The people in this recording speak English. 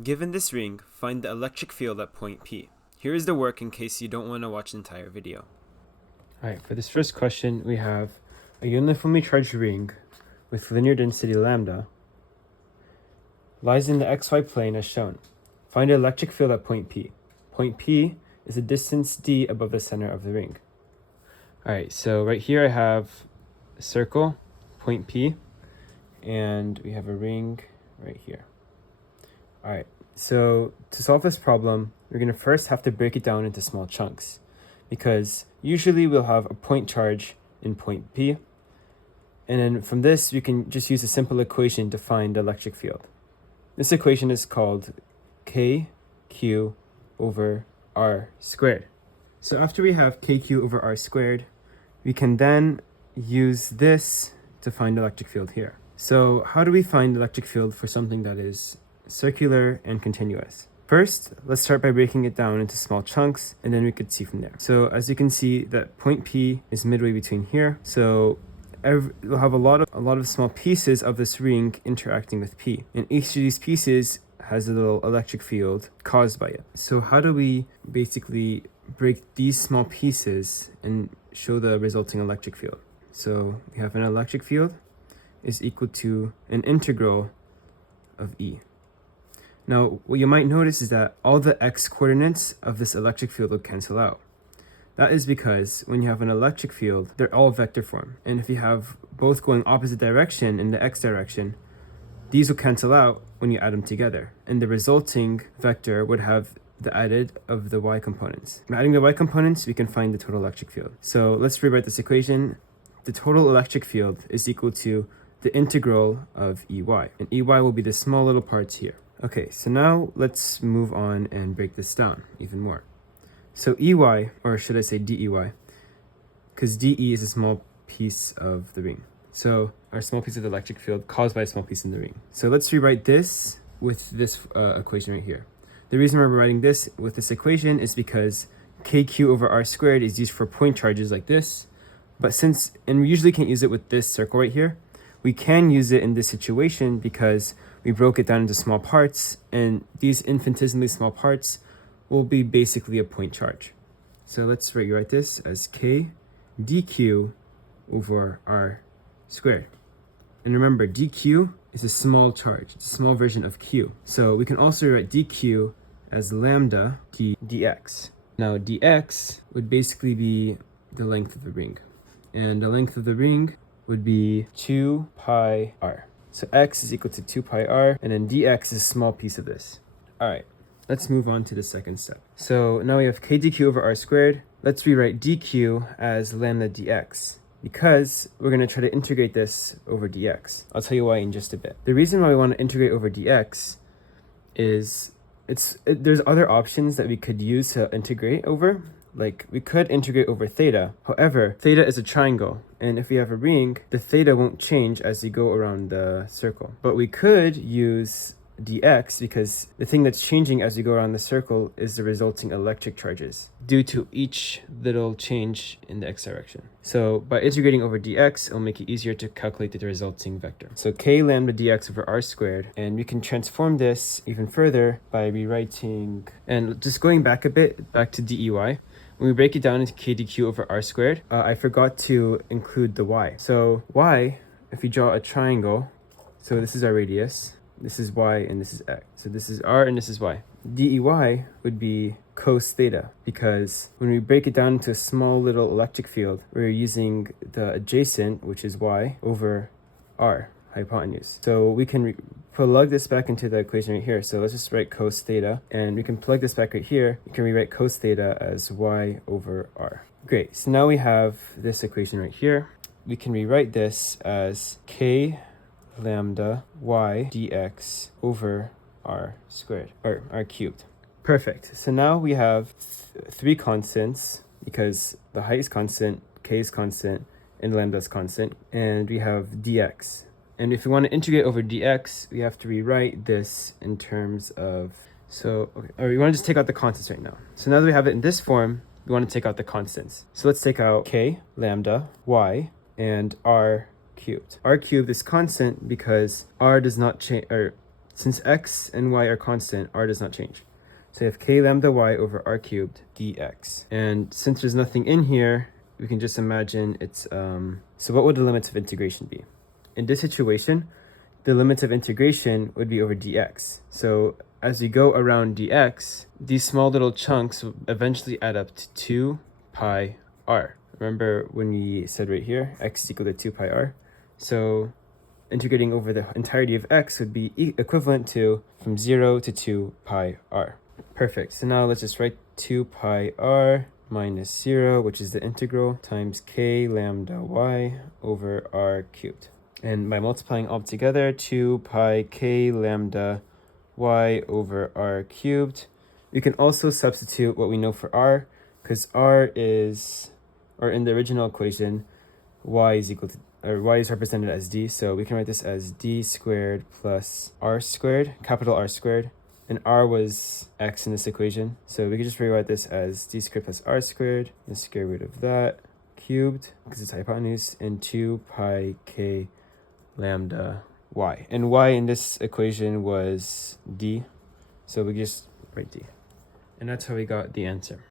Given this ring, find the electric field at point P. Here is the work in case you don't want to watch the entire video. Alright, for this first question, we have a uniformly charged ring with linear density lambda lies in the xy plane as shown. Find the electric field at point P. Point P is the distance d above the center of the ring. Alright, so right here I have a circle, point P, and we have a ring right here. Alright, so to solve this problem, we're going to first have to break it down into small chunks, because usually we'll have a point charge in point P, and then from this we can just use a simple equation to find the electric field. This equation is called kq over r squared. So after we have kq over r squared, we can then use this to find the electric field here. So how do we find the electric field for something that is circular and continuous? First, let's start by breaking it down into small chunks, and then we could see from there. So as you can see, that point P is midway between here. So we'll have a lot of small pieces of this ring interacting with P, and each of these pieces has a little electric field caused by it. So how do we basically break these small pieces and show the resulting electric field? So we have an electric field is equal to an integral of E. Now, what you might notice is that all the x coordinates of this electric field will cancel out. That is because when you have an electric field, they're all vector form. And if you have both going opposite direction in the x direction, these will cancel out when you add them together. And the resulting vector would have the added of the y components. By adding the y components, we can find the total electric field. So let's rewrite this equation. The total electric field is equal to the integral of EY. And EY will be the small little parts here. Okay, so now let's move on and break this down even more. So EY, or should I say DEY, because DE is a small piece of the ring. So our small piece of the electric field caused by a small piece in the ring. So let's rewrite this with this equation right here. The reason we're writing this with this equation is because kq over r squared is used for point charges like this. But and we usually can't use it with this circle right here, we can use it in this situation because we broke it down into small parts, and these infinitesimally small parts will be basically a point charge. So let's rewrite this as k dq over r squared. And remember, dq is a small charge, it's a small version of q. So we can also write dq as lambda dx. Now dx would basically be the length of the ring. And the length of the ring would be 2 pi r. So x is equal to 2 pi r, and then dx is a small piece of this. All right, let's move on to the second step. So now we have k dq over r squared. Let's rewrite dq as lambda dx, because we're going to try to integrate this over dx. I'll tell you why in just a bit. The reason why we want to integrate over dx is there's other options that we could use to integrate over. Like, we could integrate over theta. However, theta is a triangle, and if we have a ring, the theta won't change as you go around the circle. But we could use dx, because the thing that's changing as you go around the circle is the resulting electric charges due to each little change in the x direction. So by integrating over dx, it'll make it easier to calculate the resulting vector. So k lambda dx over r squared, and we can transform this even further by rewriting, and just going back a bit, back to dey. When we break it down into k dq over r squared, I forgot to include the y. So y, if we draw a triangle, so this is our radius, this is y, and this is x. So this is r and this is y. dey would be cos theta, because when we break it down into a small little electric field, we're using the adjacent, which is y, over r, hypotenuse. So we can plug this back into the equation right here. So let's just write cos theta, and we can plug this back right here. You can rewrite cos theta as y over r. Great, so now we have this equation right here. We can rewrite this as k lambda y dx over r squared, or r cubed. Perfect. So now we have three constants, because the height is constant, k is constant, and lambda is constant, and we have dx. And if we want to integrate over dx, we have to rewrite this in terms of, or we want to just take out the constants right now. So now that we have it in this form, we want to take out the constants. So let's take out k lambda y and r cubed. R cubed is constant because r does not change, or Since x and y are constant, r does not change. So you have k lambda y over r cubed dx. And since there's nothing in here, we can just imagine it's, so what would the limits of integration be? In this situation, the limits of integration would be over dx. So as you go around dx, these small little chunks will eventually add up to 2 pi r. Remember when we said right here, x is equal to 2 pi r? So integrating over the entirety of x would be equivalent to from 0 to 2 pi r. Perfect. So now let's just write 2 pi r minus 0, which is the integral, times k lambda y over r cubed. And by multiplying all together, 2 pi k lambda y over r cubed. We can also substitute what we know for r, because r is, or in the original equation, y is equal to, or y is represented as d, so we can write this as d squared plus r squared, capital R squared, and r was x in this equation, so we can just rewrite this as d squared plus r squared, the square root of that, cubed, because it's hypotenuse, and 2 pi k lambda y. And y in this equation was d, so we just write d. And that's how we got the answer.